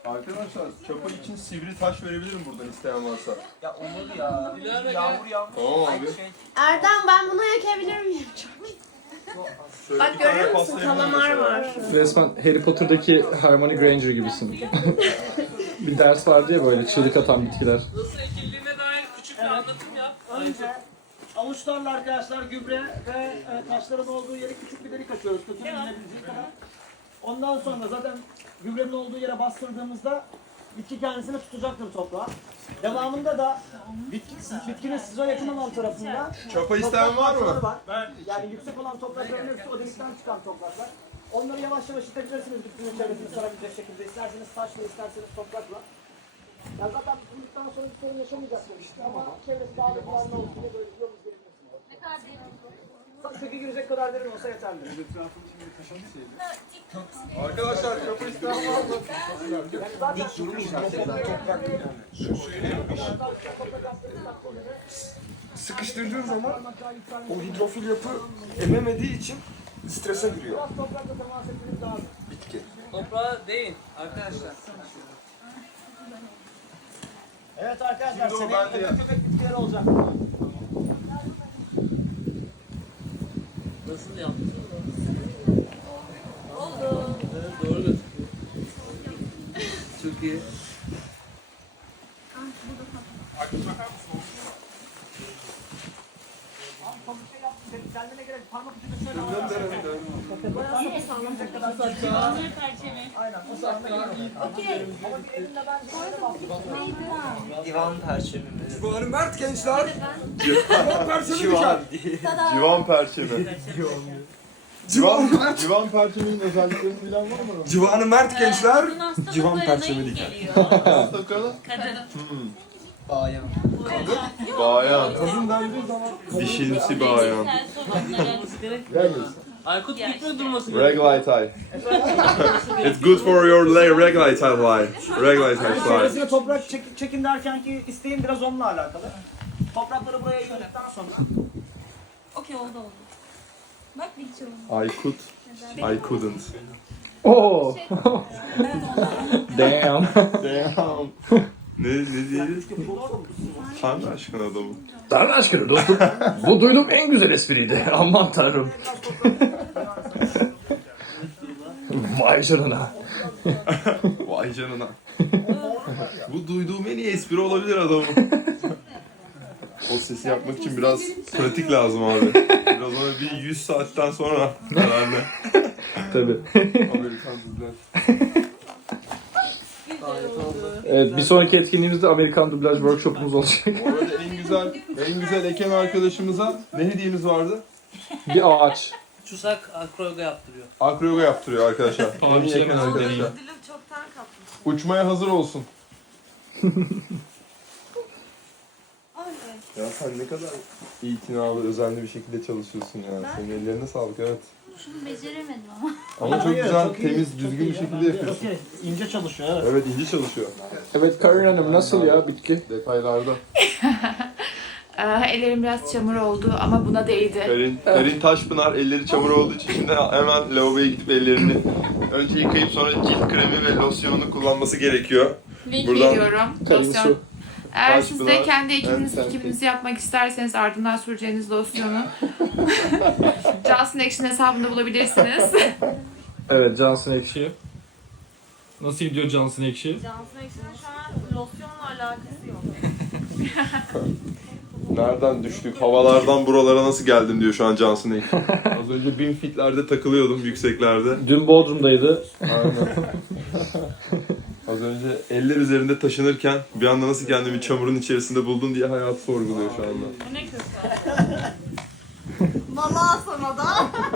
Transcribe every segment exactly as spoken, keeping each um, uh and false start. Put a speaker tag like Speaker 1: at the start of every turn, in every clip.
Speaker 1: Arkadaşlar çapa için sivri taş verebilirim buradan isteyen varsa.
Speaker 2: Ya olur ya. Yağmur yağmur.
Speaker 1: Tamam abi.
Speaker 2: Şey,
Speaker 3: Erdem ben bunu ekebilir miyim?
Speaker 1: Şöyle
Speaker 3: Bak
Speaker 1: bir tane
Speaker 3: görüyor musun?
Speaker 1: pasta yapalım
Speaker 3: Kalamar
Speaker 1: mesela.
Speaker 3: var.
Speaker 4: Resmen Harry Potter'daki Hermione Granger gibisin. Bir ders vardı ya böyle çığlık atan bitkiler.
Speaker 5: Nasıl ekildiğine dair küçük bir anlatım yap.
Speaker 2: önce avuçlarla arkadaşlar gübre ve e, taşların olduğu yere küçük bir delik açıyoruz. Kökünün inebileceği kadar. Ondan sonra zaten gübrenin olduğu yere bastırdığımızda bitki kendisini tutacaktır toprağa. Devamında da bitki, bitkinin size yakın olan tarafında
Speaker 1: Çapa isteyen var mı?
Speaker 2: Ben. Yani yüksek olan toprakların hepsi o delikten çıkan topraklar. Onları yavaş yavaş itebilirsiniz bitkinin çevresini sarabilecek şekilde. İsterseniz taşla, isterseniz toprakla. Ya zaten bittikten sonra bir sorun yaşamayacaksınız işte ama çevresi daha da güvenli olsun diye böyle bir yol izleyebilirsiniz. Ne kadar derin? Sökü girecek kadar derin olsa yeterli.
Speaker 1: Arkadaşlar çapa isteyen var mı?
Speaker 2: Dik durmayacak.
Speaker 6: Sıkıştırdığın zaman o hidrofil yapı ememediği için strese giriyor
Speaker 2: Biraz toprakla temas etmeniz lazım.
Speaker 6: bitki.
Speaker 5: Toprağa değin arkadaşlar.
Speaker 2: Evet arkadaşlar,
Speaker 1: Şimdi o
Speaker 2: seneye
Speaker 1: bende ya.
Speaker 2: köpek köpek bitkileri olacak.
Speaker 5: Nasıl yaptın? Oldu. Evet, doğru gözüküyor. Çok iyi.
Speaker 2: Abi çok bir şey yaptın. Senin kendine gerek parmak ucunda şöyle var. Girecek kadar saçma. Aynen. O saatte girer. Ama bir elinle bence şöyle bastır.
Speaker 7: Divan perçemi mi?
Speaker 6: Civanı Mert gençler. Civan perçemi diken.
Speaker 1: Civan perçemi. Civan, civan perçeminin özelliklerini bilen var mı?
Speaker 6: Civanı Mert gençler. Civan perçemi diken.
Speaker 1: Nasıl bakalım?
Speaker 7: Bayan.
Speaker 1: Bayan.
Speaker 6: Kazın dendiği zaman
Speaker 1: Dişinsi bayan.
Speaker 5: Aykut gitme durması
Speaker 1: Reg light eye. It's good for your leg, reg light eye line. Reg light eye line.
Speaker 2: Çevresine toprak çek, çekin derken ki isteğim biraz onunla alakalı. Toprakları buraya yığdıktan sonra
Speaker 8: Okey oldu oldu. Bak bir şey oldu.
Speaker 1: I could. I couldn't.
Speaker 4: Oo. Damn.
Speaker 1: Damn. Ne, ne diyelim? Tanrı aşkına adamı.
Speaker 4: Tanrı aşkına dostum. Bu duyduğum en güzel espriydi. Aman tanrım. Vay canına.
Speaker 1: Vay canına. Bu duyduğum en iyi espri olabilir adamın. O sesi yapmak için biraz pratik lazım abi. Biraz ona bir yüz saatten sonra herhalde.
Speaker 4: Tabii.
Speaker 1: Amerikan dublaj.
Speaker 4: Evet, bir sonraki etkinliğimizde Amerikan dublaj workshopumuz olacak.
Speaker 1: Bu arada en güzel, en güzel eken arkadaşımıza ne hediyemiz vardı?
Speaker 4: Bir ağaç.
Speaker 5: Çusak akroyoga yaptırıyor.
Speaker 1: Akroyoga yaptırıyor arkadaşlar. En iyi eken arkadaşlar.
Speaker 8: Dilim çoktan kapmış.
Speaker 1: Uçmaya hazır olsun.
Speaker 8: Ay evet.
Speaker 1: Ya sen ne kadar itinalı, özenli bir şekilde çalışıyorsun ya. Senin ellerine sağlık, evet.
Speaker 8: Şunu beceremedim ama.
Speaker 1: Ama çok
Speaker 2: Hayır,
Speaker 1: güzel,
Speaker 2: çok iyi.
Speaker 1: temiz, düzgün bir şekilde yapıyorsun.
Speaker 2: okey, ince çalışıyor evet.
Speaker 1: Evet, ince çalışıyor.
Speaker 4: Evet Karin Hanım nasıl ya bitki?
Speaker 1: Detaylarda.
Speaker 9: Aa, ellerim biraz çamur oldu ama buna değdi.
Speaker 1: Karin, Karin Taşpınar elleri çamur olduğu için şimdi hemen lavaboya gidip ellerini önce yıkayıp sonra cilt kremi ve losyonunu kullanması gerekiyor.
Speaker 9: Link
Speaker 1: Buradan
Speaker 9: veriyorum.
Speaker 4: Karin
Speaker 9: Losyon.
Speaker 4: su.
Speaker 9: Eğer
Speaker 1: Taş
Speaker 9: siz de
Speaker 1: Pınar,
Speaker 9: kendi ekibiniz,
Speaker 1: and
Speaker 9: ekibinizi yapmak isterseniz ardından süreceğiniz losyonu Johnson Action hesabında bulabilirsiniz.
Speaker 4: Evet Johnson Ekşi. Nasıl gidiyor Johnson Ekşi?
Speaker 8: Johnson Action'ın şu an losyonla alakası yok.
Speaker 1: Nereden düştük? Havalardan buralara nasıl geldim diyor şu an Johnson Ek. Az önce bin fitlerde takılıyordum yükseklerde.
Speaker 4: Dün Bodrum'daydı.
Speaker 1: Aynen. Az önce eller üzerinde taşınırken bir anda nasıl kendimi çamurun içerisinde buldum diye hayatı sorguluyor şu anda.
Speaker 8: Bu ne kötü. Valla sana da.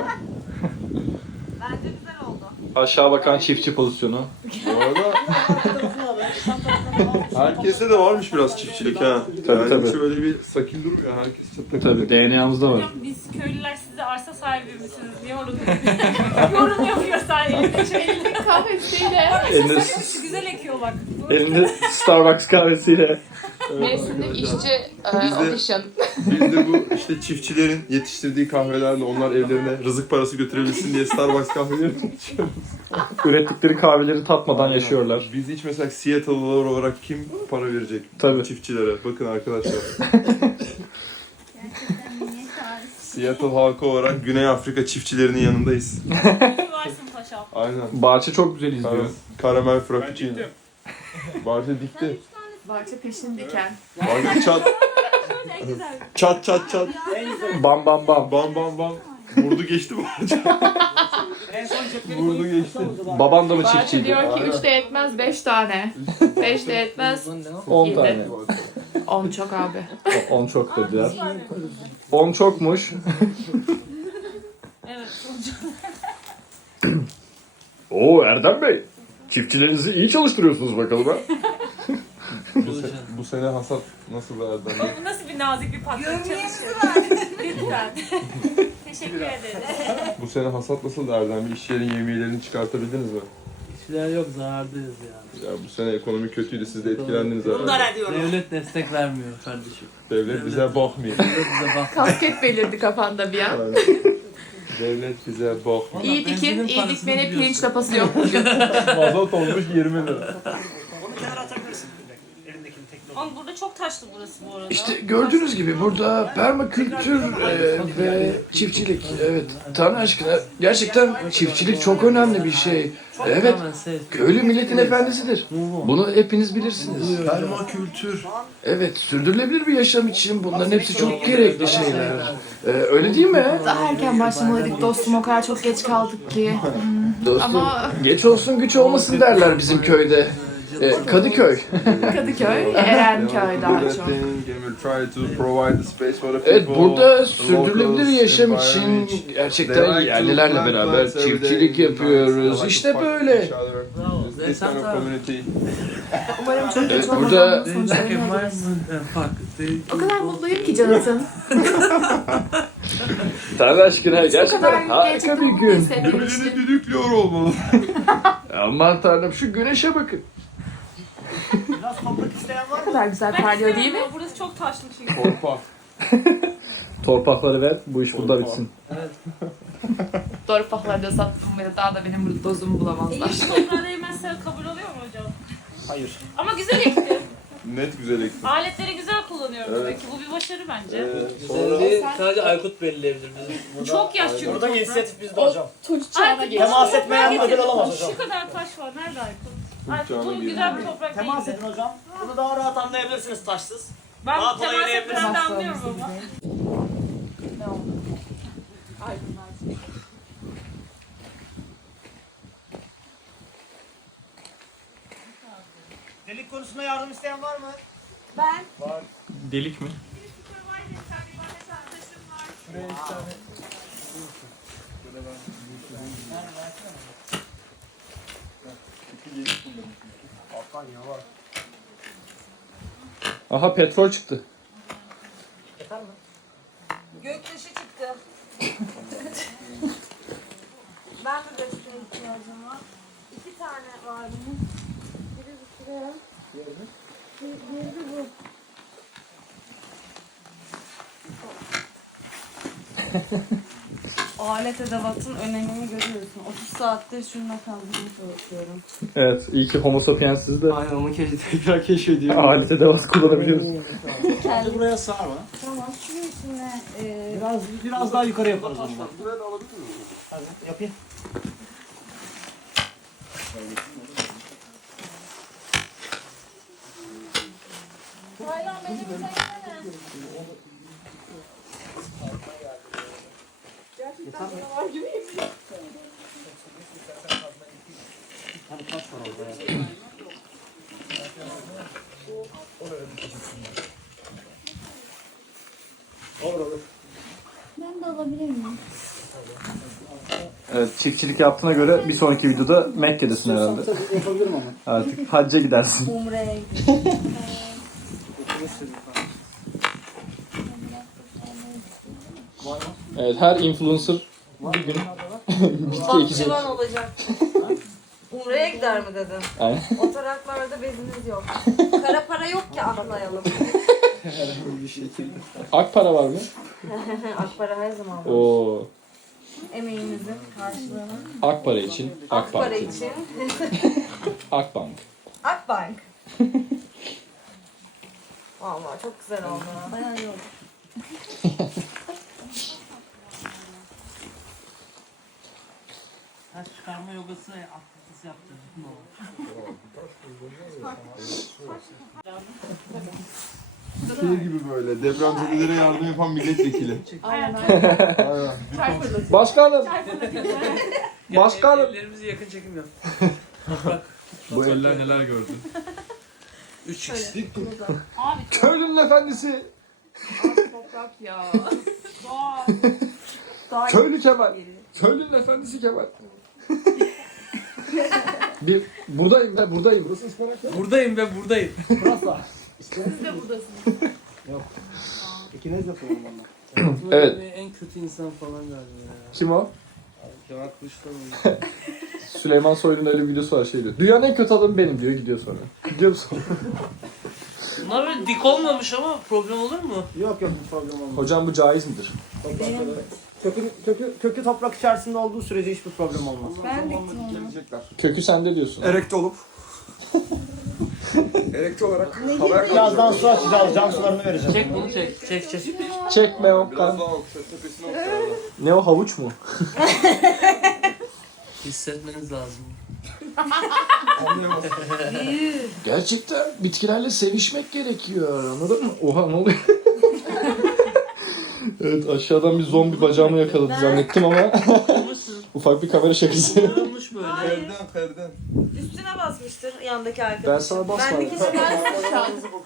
Speaker 8: Bence güzel oldu.
Speaker 4: Aşağı bakan çiftçi pozisyonu.
Speaker 1: Bu arada herkese de varmış biraz çiftçilik ha.
Speaker 4: Tabii,
Speaker 1: yani
Speaker 4: tabii.
Speaker 1: hiç öyle bir sakin durmuyor. Herkes çok takım
Speaker 4: Tabii D N A'mızda var.
Speaker 8: Biz köylüler size arsa sahibi misiniz? Niye yorum Yorum yapıyorsan elinde şey.
Speaker 9: Elindeki kahvesiyle
Speaker 4: Elinde,
Speaker 8: Şu güzel ekiyor bak.
Speaker 4: elinde Starbucks kahvesiyle.
Speaker 9: mevsimlik işçi e,
Speaker 1: Biz de-
Speaker 9: audition.
Speaker 1: Biz de bu işte çiftçilerin yetiştirdiği kahvelerle onlar evlerine rızık parası götürebilsin diye Starbucks kahveleri içiyoruz.
Speaker 4: ürettikleri kahveleri tatmadan yaşıyorlar.
Speaker 1: Biz hiç mesela Seattle'lılar olarak kim para verecek
Speaker 4: Tabii.
Speaker 1: çiftçilere? Bakın arkadaşlar. Seattle halkı olarak Güney Afrika çiftçilerinin yanındayız.
Speaker 8: İyi varsın paşam.
Speaker 1: Aynen.
Speaker 4: Bahçe çok güzel izliyor.
Speaker 1: Kar- Karamel frappuccino. Bahçe dikti.
Speaker 9: Bahçe peşin diken.
Speaker 1: Bahçe çat.
Speaker 8: Ne güzel.
Speaker 1: Çat çat çat.
Speaker 4: Bam bam bam.
Speaker 1: Bam bam bam. Vurdu geçti bahçe.
Speaker 2: En son cepleri
Speaker 1: Vurdu geçti.
Speaker 4: Baban da mı
Speaker 9: Bahçe
Speaker 4: çiftçiydi?
Speaker 9: diyor ki üç de yetmez beş tane. beş de yetmez
Speaker 4: on
Speaker 9: Yedi.
Speaker 4: tane.
Speaker 9: on çok abi.
Speaker 4: on çok dediler. on çokmuş.
Speaker 8: Evet. sonucu.
Speaker 4: Oo Erdem Bey. Çiftçilerinizi iyi çalıştırıyorsunuz bakalım ha.
Speaker 1: Bu, se- bu sene hasat nasıl Erdem Bey?
Speaker 8: Bu nasıl bir nazik bir patron çalışıyor. Lütfen. Teşekkür ederim.
Speaker 1: Bu sene hasat nasıl Erdem Bey? İş yerin yemiyelerini çıkartabildiniz mi?
Speaker 5: İşler yok, zarardayız yani.
Speaker 1: Ya bu sene ekonomi kötüydü, siz de etkilendiniz
Speaker 2: Bunlar
Speaker 1: herhalde.
Speaker 2: ediyorum.
Speaker 5: Devlet destek vermiyor kardeşim.
Speaker 1: Devlet bize bakmıyor.
Speaker 5: Devlet bize bak.
Speaker 9: Kasket belirdi kafanda bir an.
Speaker 1: Devlet bize bakmıyor.
Speaker 9: İyi dikin,
Speaker 5: Benzinin
Speaker 9: iyi
Speaker 5: parasını
Speaker 9: dikmenin
Speaker 5: biliyorsun.
Speaker 9: pirinç lapası yok bugün.
Speaker 1: Mazot olmuş yirmi lira.
Speaker 2: Onu kenara atabilirsin. Elindekini teknoloji.
Speaker 8: Ama burada çok taşlı burası bu arada.
Speaker 10: İşte gördüğünüz gibi burada permakültür e, ve çiftçilik. Evet, Tanrı aşkına gerçekten çiftçilik çok önemli bir şey. Evet,
Speaker 5: Tamamen ses.
Speaker 10: köylü milletin efendisidir. Bunu hepiniz bilirsiniz.
Speaker 1: Permakültür.
Speaker 10: Evet, sürdürülebilir bir yaşam için bunların hepsi çok gerekli şeyler. E, öyle değil mi?
Speaker 9: Daha erken başlamalıydık dostum, o kadar çok geç kaldık ki.
Speaker 10: Dostum,
Speaker 9: Ama
Speaker 10: geç olsun güç olmasın derler bizim köyde. E, Kadıköy.
Speaker 9: Kadıköy, Erenköy daha çok.
Speaker 10: Evet, burada sürdürülebilir yaşam için gerçekten yerlilerle beraber çiftçilik yapıyoruz. İşte böyle.
Speaker 9: Umarım çok geç
Speaker 10: Evet,
Speaker 9: olmadan
Speaker 10: burada-
Speaker 9: sonuçlarını alırız.
Speaker 5: Environment Impact.
Speaker 9: O kadar mutluyum ki Jonathan.
Speaker 10: Tanrı aşkına
Speaker 9: O
Speaker 10: gerçekten
Speaker 9: kadar
Speaker 10: harika
Speaker 9: gerçekten
Speaker 10: bir
Speaker 9: mutlu
Speaker 10: gün.
Speaker 9: hissetmiştim.
Speaker 1: düdüklüyor olmalı.
Speaker 10: Aman tanrım şu güneşe bakın.
Speaker 2: Biraz toprak isteyen var
Speaker 9: Ne
Speaker 2: mı?
Speaker 9: kadar güzel
Speaker 8: Ben
Speaker 9: parlıyor değil mi?
Speaker 8: istemiyorum, Burası çok taşlı çünkü.
Speaker 1: Korpa.
Speaker 4: Torpakları ver, bu iş burada bitsin.
Speaker 9: Doğru paklarda sattım ve daha da benim burada dozumu bulamazlar.
Speaker 8: İyi toprağa değmezse kabul oluyor mu hocam?
Speaker 2: Hayır.
Speaker 8: Ama güzel ekti.
Speaker 1: Net güzel ektim.
Speaker 8: Aletleri güzel kullanıyorum
Speaker 1: Evet.
Speaker 8: demek ki. Bu bir başarı bence.
Speaker 1: Ee, sonra
Speaker 5: Güzelliği sadece Aykut belirleyebilir bizim. Burada
Speaker 8: Çok yaş çünkü.
Speaker 2: Burada inisiyatif bizde hocam.
Speaker 9: Çocuk çağına
Speaker 8: Aykut,
Speaker 9: geçti.
Speaker 2: Temas etmeyen
Speaker 8: toprak
Speaker 2: ödül
Speaker 8: getirdi.
Speaker 2: alamaz hocam.
Speaker 8: Şu kadar taş var. Nerede Aykut? Aykut
Speaker 1: çağına
Speaker 8: bu
Speaker 1: girdi.
Speaker 8: güzel bir toprak
Speaker 2: Temas
Speaker 8: değildi.
Speaker 2: edin hocam. Bunu daha rahat anlayabilirsiniz taşsız.
Speaker 8: Ben
Speaker 2: Daha kolay
Speaker 8: temas
Speaker 2: yürüyebilirsiniz.
Speaker 8: etmeden de anlıyorum ama.
Speaker 2: Delik konusunda yardım isteyen var mı?
Speaker 4: Delik mi? Aha petrol çıktı.
Speaker 2: Yeter mi?
Speaker 3: Göktaşı çıktı. Ben de göktaşa ihtiyacım var. İki tane var bunun. Biri bu şuraya. Diğeri de bu. Alet edevatın önemini görüyorsun. otuz saattir şununla kaldırmaya çalışıyorum.
Speaker 4: Evet, iyi ki Homo sapiensiz de
Speaker 5: Aynen onu keşf tekrar keşfediyor.
Speaker 4: alete devam kullanabiliyoruz.
Speaker 2: Bence buraya sığar mı?
Speaker 3: Tamam, şunun içine e,
Speaker 2: Biraz biraz daha yukarı yaparız onu. Buraya da alabilir miyim? Hadi yapayım.
Speaker 3: Taylan beni bir çeksene. Gerçekten canavar gibiyim.
Speaker 2: Hani taş var orada ya. Olur olur.
Speaker 3: Ben de alabilir miyim?
Speaker 4: Evet, çiftçilik yaptığına göre bir sonraki videoda Mekke'desin herhalde.
Speaker 2: Yapabilirim ama.
Speaker 4: Artık hacca gidersin.
Speaker 3: Umre'ye gidiyorum.
Speaker 4: Evet, her influencer bir gün bitki ekecek.
Speaker 3: Bahçıvan olacak. Umre'ye gider mi dedin?
Speaker 4: Aynen.
Speaker 3: O taraflarda bezimiz yok. Kara para yok ki aklayalım.
Speaker 4: Ak para var mı?
Speaker 3: Ak para her zaman var.
Speaker 4: Oo.
Speaker 3: emeğimizin karşılığını.
Speaker 4: Akpara için AK
Speaker 3: Para
Speaker 4: Parti.
Speaker 3: için
Speaker 4: Akbank.
Speaker 3: Akbank. Vallahi çok güzel oldu. Bayağı iyi oldu.
Speaker 5: Taş çıkarma yogası aktivitesi yaptırdık. Ne oldu?
Speaker 1: Şey gibi böyle depremzedelere yardım yapan milletvekili.
Speaker 4: Başkanım.
Speaker 5: Gel,
Speaker 4: Başkanım.
Speaker 5: el- Ellerimizi yakın çekim yap. Toprak.
Speaker 4: Bu eller neler gördü.
Speaker 5: üç x.
Speaker 8: Abi
Speaker 4: Köylünün efendisi.
Speaker 9: Toprak ya.
Speaker 4: Köylü Kemal. Köylünün efendisi Kemal. Bir buradayım ben buradayım. Burası ıspanak.
Speaker 5: Buradayım ve buradayım.
Speaker 2: Burası.
Speaker 9: Siz de buradasınız.
Speaker 2: İkiniz de sorun valla.
Speaker 4: Evet.
Speaker 5: En kötü insan falan galiba ya.
Speaker 4: Kim o?
Speaker 5: Kemal Kılıçdaroğlu.
Speaker 4: Süleyman Soylu'nun öyle bir videosu var şey diyor. Dünyanın en kötü adamı benim diyor gidiyor sonra. Gidiyor musun?
Speaker 5: Bunlar böyle dik olmamış ama problem olur mu?
Speaker 2: Yok yok bir problem olmaz.
Speaker 4: Hocam bu caiz midir?
Speaker 2: Kökü, kökü, kökü toprak içerisinde olduğu sürece hiçbir problem olmaz.
Speaker 3: Ben diktim onu.
Speaker 4: Kökü sende diyorsun.
Speaker 6: Erekte olup. Erekte olarak haber
Speaker 2: Birazdan su açacağız. Cam sularını vereceğim.
Speaker 5: Çek bunu çek. Çek çek.
Speaker 4: Çekme o
Speaker 1: Biraz
Speaker 4: kan.
Speaker 1: daha okşa, tepesine okşa.
Speaker 4: Ne o havuç mu?
Speaker 5: Hissetmeniz lazım.
Speaker 10: Gerçekten bitkilerle sevişmek gerekiyor. Anladın mı?
Speaker 4: Oha ne oluyor? Evet aşağıdan bir zombi bacağımı yakaladı zannettim ama ufak bir kamera şakası.
Speaker 5: Olmuş böyle.
Speaker 1: Kerden kerden.
Speaker 3: Üstüne basmıştır yandaki arkadaş.
Speaker 4: Ben sana basmadım.
Speaker 3: Bendeki şeyler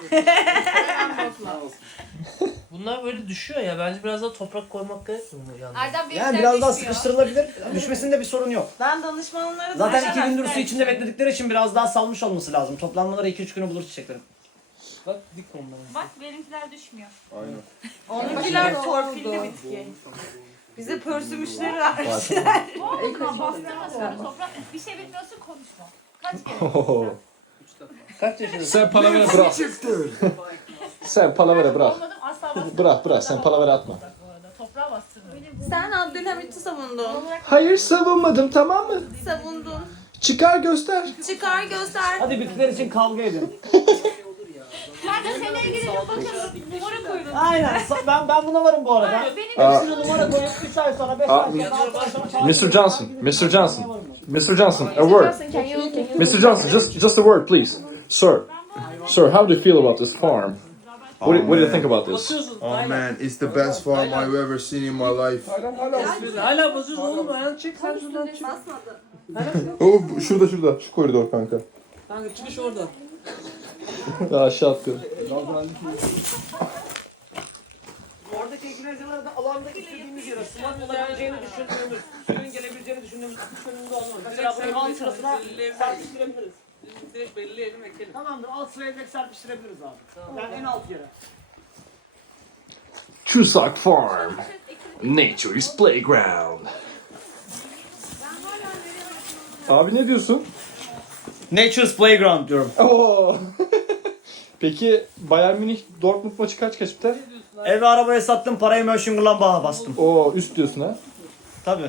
Speaker 5: Bunlar böyle düşüyor ya. Bence biraz daha toprak koymak gerekmiyor mu yalnız?
Speaker 9: Erdem benim
Speaker 2: Yani biraz daha sıkıştırılabilir. Düşmesinde bir sorun yok.
Speaker 3: Ben danışmanlara
Speaker 2: Zaten iki gündür su içinde bekledikleri için biraz daha salmış olması lazım. Toplanmaları iki üç güne bulur çiçeklerin.
Speaker 5: Bak dik onların.
Speaker 8: bak benimkiler düşmüyor.
Speaker 1: Aynen.
Speaker 3: Onunkiler torpilli bitki. Bize pörsümüşleri vermişler.
Speaker 8: Oğlum bastırma sonra toprak. Bir şey bilmiyorsun konuşma. Kaç kere?
Speaker 4: Oho.
Speaker 5: Kaç yaşındasın?
Speaker 4: Sen palavra bırak. Sen palavra bırak.
Speaker 8: Olmadım asla bastırma.
Speaker 4: Bırak bırak sen palavra atma.
Speaker 8: Bu arada. Toprağa bastırma.
Speaker 3: Sen Abdülhamit'i savundun.
Speaker 4: Hayır savunmadım tamam mı?
Speaker 3: Savundun.
Speaker 4: Çıkar göster.
Speaker 3: Çıkar göster.
Speaker 2: Hadi bitkiler için kavga edin.
Speaker 8: Ben de seninle ilgili bir bakalım. Numara koydum.
Speaker 2: Aynen. Ben ben buna varım bu arada.
Speaker 8: Benim
Speaker 4: Aa,
Speaker 2: Hepsine numara koyup üç ay sonra beş
Speaker 4: Aa,
Speaker 2: ay sonra altı ay sonra
Speaker 4: mister Johnson, mister Johnson, mister Johnson, a word. mister Johnson, just just a word, please, sir. Sir, how do you feel about this farm? What do, what do you think about this?
Speaker 5: Basıyorsun.
Speaker 1: Oh man, it's the best farm I've ever seen in my life.
Speaker 5: Hala basıyorsun oğlum. Ayağını çek sen şuradan çık.
Speaker 3: Basmadı.
Speaker 1: O bu- şurada şurada, şu koridor kanka.
Speaker 5: Kanka çıkış oradan.
Speaker 4: Daha aşağı atlıyorum.
Speaker 2: Oradaki iglezeler de alanda istediğimiz yere sumak olabileceğini düşündüğümüz, suyun gelebileceğini düşündüğümüz akış önünde olmaz. Mesela burayı alt sırasına serpiştirebiliriz.
Speaker 5: Direkt belirleyelim ekelim.
Speaker 2: Tamamdır, alt sıraya direkt serpiştirebiliriz abi. Yani en alt yere.
Speaker 10: Chusak Farm. Nature's playground.
Speaker 4: Abi ne diyorsun?
Speaker 2: Nature's Playground diyorum.
Speaker 4: Oo. Peki Bayern Münih Dortmund maçı kaç kaç biter?
Speaker 2: Ev ve arabaya sattım, parayı Mönchengladbach'a bastım.
Speaker 4: Oo üst diyorsun ha.
Speaker 2: Tabii.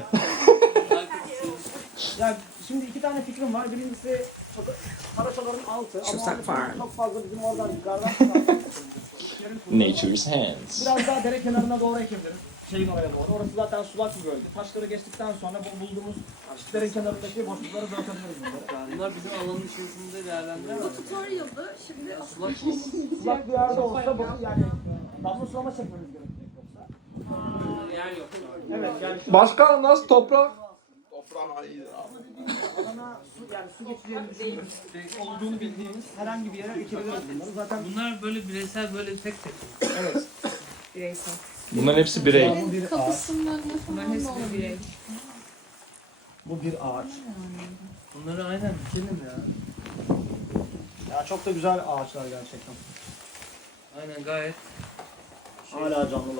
Speaker 2: Yani şimdi iki tane fikrim var. Birincisi Karaçaların altı. Ama
Speaker 10: Chusak
Speaker 2: onun
Speaker 10: Farm.
Speaker 2: çok fazla bizim oradan yukarıdan
Speaker 10: Nature's hands.
Speaker 2: biraz daha dere kenarına doğru ekebiliriz. Şeyin oraya doğru. Orası zaten sulak bir bölge. Taşları geçtikten sonra bu bulduğumuz çitlerin kenarındaki boşlukları dağıtabiliriz. bunları.
Speaker 5: Bunlar bizim alanın içerisinde değerlendiremez.
Speaker 3: Tutorial'dı. Şimdi
Speaker 5: Sulak
Speaker 2: Sulak bir yerde olsa bu yani damla sulama çekmemiz gerekecek yoksa.
Speaker 5: yer yok.
Speaker 2: Evet yani şu
Speaker 4: Başkanım nasıl toprak?
Speaker 1: Toprağın iyidir abi.
Speaker 2: alana su, yani su geçeceğini düşündüğümüz, olduğunu bildiğimiz herhangi bir yere ekebiliriz bunları. Zaten
Speaker 5: Bunlar böyle bireysel böyle tek tek.
Speaker 3: bireysel.
Speaker 4: Bunların hepsi birey.
Speaker 2: bu bir ağaç.
Speaker 3: Kafasının önüne falan da olabilir.
Speaker 2: Bu bir ağaç.
Speaker 5: Bunları aynen dikelim ya.
Speaker 2: Ya çok da güzel ağaçlar gerçekten.
Speaker 5: Aynen gayet.
Speaker 2: Hala canlılar.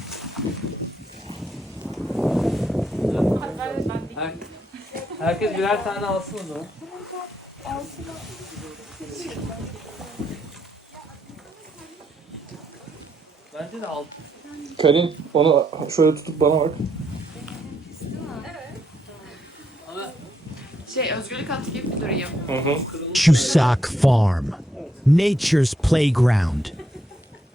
Speaker 8: Hatta evet, ben dik.
Speaker 5: Her, herkes birer tane alsın o zaman. Bence de al.
Speaker 4: Karin onu şöyle tutup bana bak.
Speaker 9: Şey, özgürlük attı gibi bir durayım.
Speaker 11: Chusak Farm, nature's playground.